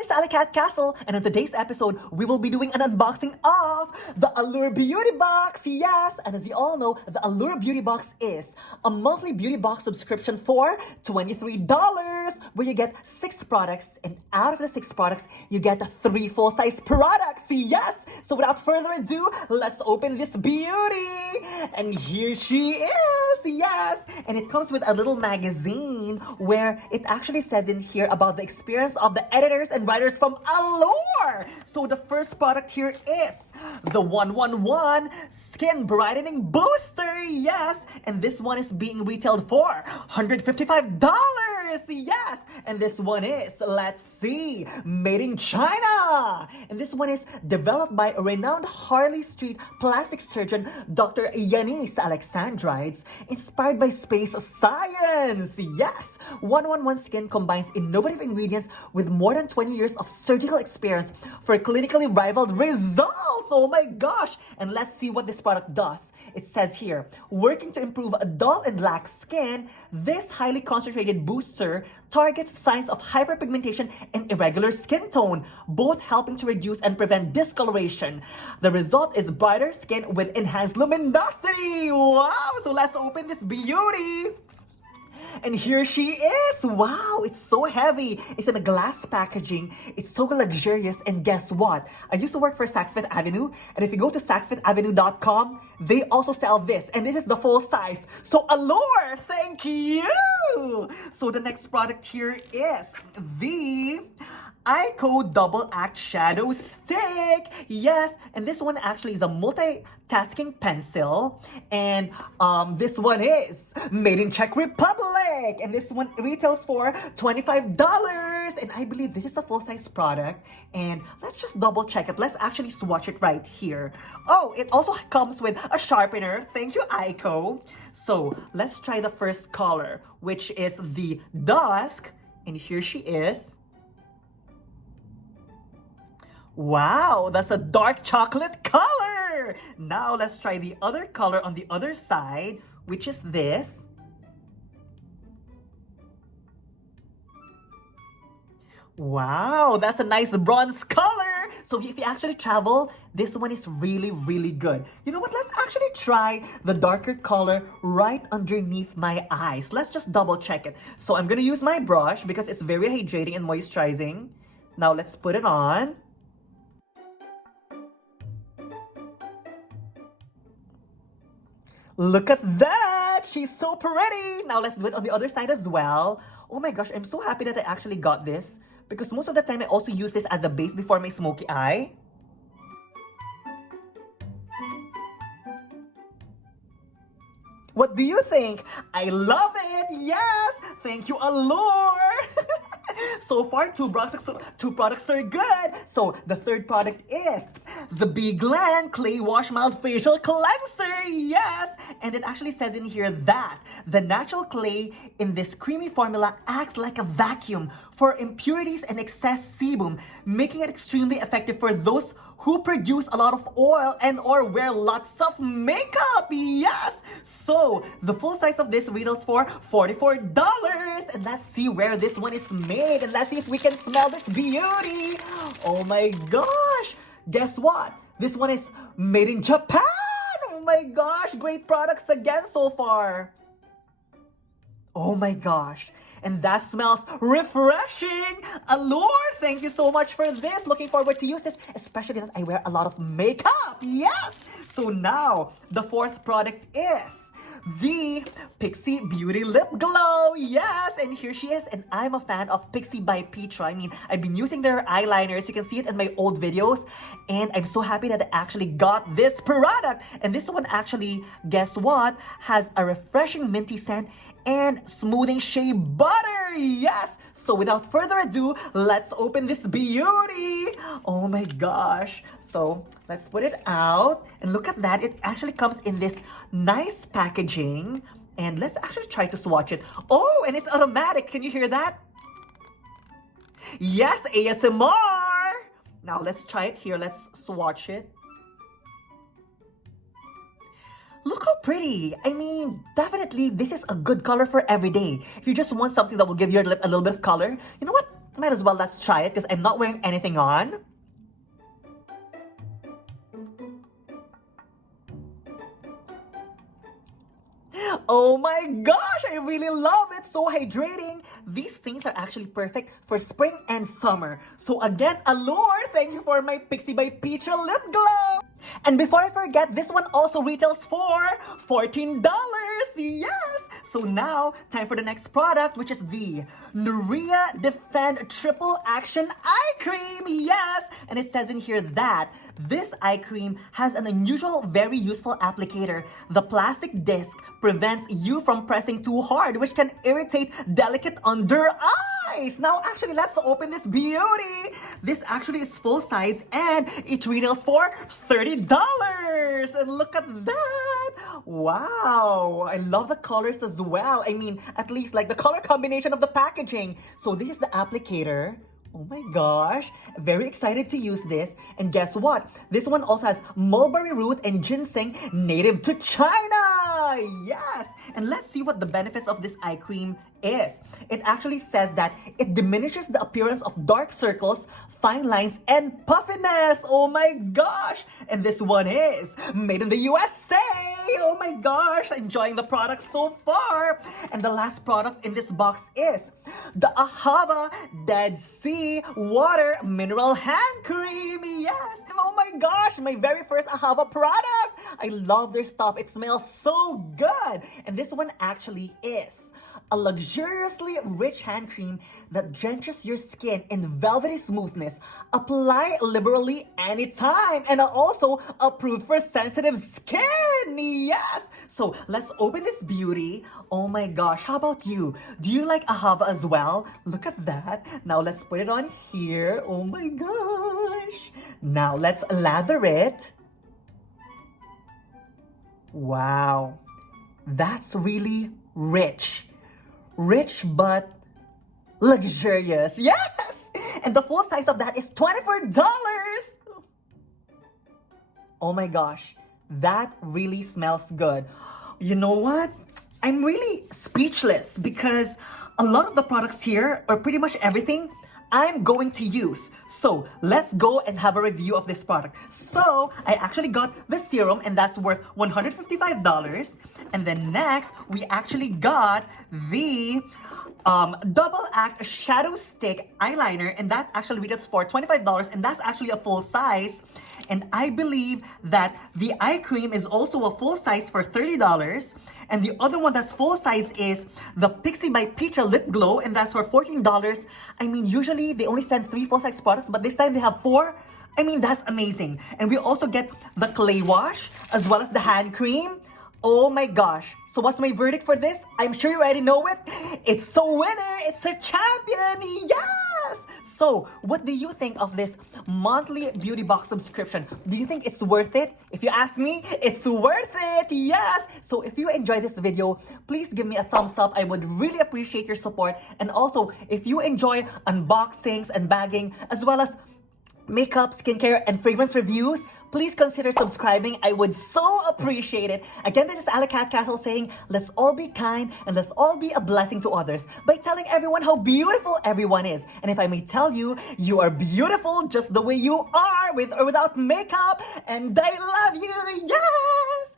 everyone, it's Cat Castle, and on today's episode, we will be doing an unboxing of the Allure Beauty Box. Yes, and as you all know, the Allure Beauty Box is a monthly beauty box subscription for $23, where you get 6 products, and out of the 6 products, you get 3 full-size products. Yes, so without further ado, let's open this beauty. And here she is. Yes, and it comes with a little magazine where it actually says in here about the experience of the editors and writers from Allure. So the first product here is the 111 Skin Brightening Booster. Yes, and this one is being retailed for $155. Yes, and this one is, let's see, made in China. And this one is developed by renowned Harley Street plastic surgeon Dr. Yanis Alexandrides, inspired by space science. Yes, 111 Skin combines innovative ingredients with more than 20 years of surgical experience for clinically rivaled results. Oh my gosh! And let's see what this product does. It says here, working to improve dull and black skin, this highly concentrated booster targets signs of hyperpigmentation and irregular skin tone, both helping to reduce and prevent discoloration. The result is brighter skin with enhanced luminosity. Wow! So let's open this beauty. And here she is. Wow, it's so heavy. It's in a glass packaging. It's so luxurious. And guess what? I used to work for Saks Fifth Avenue. And if you go to saksfifthavenue.com, they also sell this. And this is the full size. So Allure, thank you. So the next product here is the IKON Double Act Shadow Stick. Yes, and this one actually is a multitasking pencil. And this one is made in Czech Republic. And this one retails for $25. And I believe this is a full-size product. And let's just double check it. Let's actually swatch it right here. Oh, it also comes with a sharpener. Thank you, IKON. So let's try the first color, which is the Dusk. And here she is. Wow, that's a dark chocolate color. Now let's try the other color on the other side, which is this. Wow, that's a nice bronze color. So if you actually travel, this one is really, really good. You know what? Let's actually try the darker color right underneath my eyes. Let's just double check it. So I'm gonna use my brush because it's very hydrating and moisturizing. Now let's put it on. Look at that! She's so pretty! Now let's do it on the other side as well. Oh my gosh, I'm so happy that I actually got this because most of the time I also use this as a base before my smoky eye. What do you think? I love it! Yes! Thank you, Allure! So far, two products are good. So the third product is the BeGland Clay Wash Mild Facial Cleanser. Yes, and it actually says in here that the natural clay in this creamy formula acts like a vacuum for impurities and excess sebum, making it extremely effective for those who produce a lot of oil and or wear lots of makeup. Yes, so the full size of this retails for $44. And let's see where this one is made, and let's see if we can smell this beauty. Oh my gosh, guess what? This one is made in Japan. Oh my gosh, great products again so far. Oh my gosh, and that smells refreshing. Allure, thank you so much for this. Looking forward to use this, especially that I wear a lot of makeup. Yes! So now, the fourth product is the Pixie Beauty Lip Glow. Yes, and here she is. And I'm a fan of Pixie by Petra. I mean, I've been using their eyeliners. You can see it in my old videos. And I'm so happy that I actually got this product. And this one actually, guess what? Has a refreshing minty scent and smoothing shea butter. Yes! So without further ado, let's open this beauty. Oh my gosh. So let's put it out. And look at that. It actually comes in this nice packaging. And let's actually try to swatch it. Oh, and it's automatic. Can you hear that? Yes, ASMR. Now let's try it here. Let's swatch it. Look how pretty. I mean, definitely this is a good color for every day. If you just want something that will give your lip a little bit of color, you know what? Might as well let's try it because I'm not wearing anything on. Oh my gosh, I really love it. So hydrating. These things are actually perfect for spring and summer. So again, Allure, thank you for my Pixie by Peach lip glow. And before I forget, this one also retails for $14. Yes! So now, time for the next product, which is the Nuria Defend Triple Action Eye Cream. Yes! And it says in here that this eye cream has an unusual, very useful applicator. The plastic disc prevents you from pressing too hard, which can irritate delicate under eyes. Now, actually, let's open this beauty. This actually is full size and it retails for $30. And look at that. Wow. I love the colors as well. I mean, at least like the color combination of the packaging. So this is the applicator. Oh my gosh, very excited to use this. And guess what? This one also has mulberry root and ginseng native to China. Yes. And let's see what the benefits of this eye cream is. It actually says that it diminishes the appearance of dark circles, fine lines, and puffiness. Oh my gosh. And this one is made in the USA. Oh my gosh, enjoying the product so far. And the last product in this box is the Ahava Dead Sea Water Mineral Hand Cream. Yes. Oh my gosh, my very first Ahava product. I love their stuff. It smells so good. And this one actually is a luxuriously rich hand cream that drenches your skin in velvety smoothness. Apply liberally anytime and also approved for sensitive skin. Yes. So let's open this beauty. Oh my gosh, how about you? Do you like Ahava as well? Look at that. Now let's put it on here. Oh my gosh. Now let's lather it. Wow. That's really rich. Rich but luxurious. Yes! And the full size of that is $24. Oh my gosh. That really smells good. You know what? I'm really speechless because a lot of the products here, or pretty much everything, I'm going to use. So let's go and have a review of this product. So I actually got the serum and that's worth $155. And then next, we actually got the double act shadow stick eyeliner and that actually retails for $25 and that's actually a full size. And I believe that the eye cream is also a full size for $30. And the other one that's full size is the Pixie by Peach Lip Glow and that's for $14. I mean, usually they only send 3 full size products, but this time they have 4. I mean, that's amazing. And we also get the clay wash as well as the hand cream. Oh my gosh. So what's my verdict for this? I'm sure you already know it. It's a winner. It's a champion. Yes. So what do you think of this monthly beauty box subscription? Do you think it's worth it? If you ask me, it's worth it. Yes. So if you enjoyed this video, please give me a thumbs up. I would really appreciate your support. And also, if you enjoy unboxings and bagging, as well as makeup, skincare, and fragrance reviews, please consider subscribing. I would so appreciate it. Again, this is Cat Castle saying, let's all be kind and let's all be a blessing to others by telling everyone how beautiful everyone is. And if I may tell you, you are beautiful just the way you are, with or without makeup. And I love you. Yes!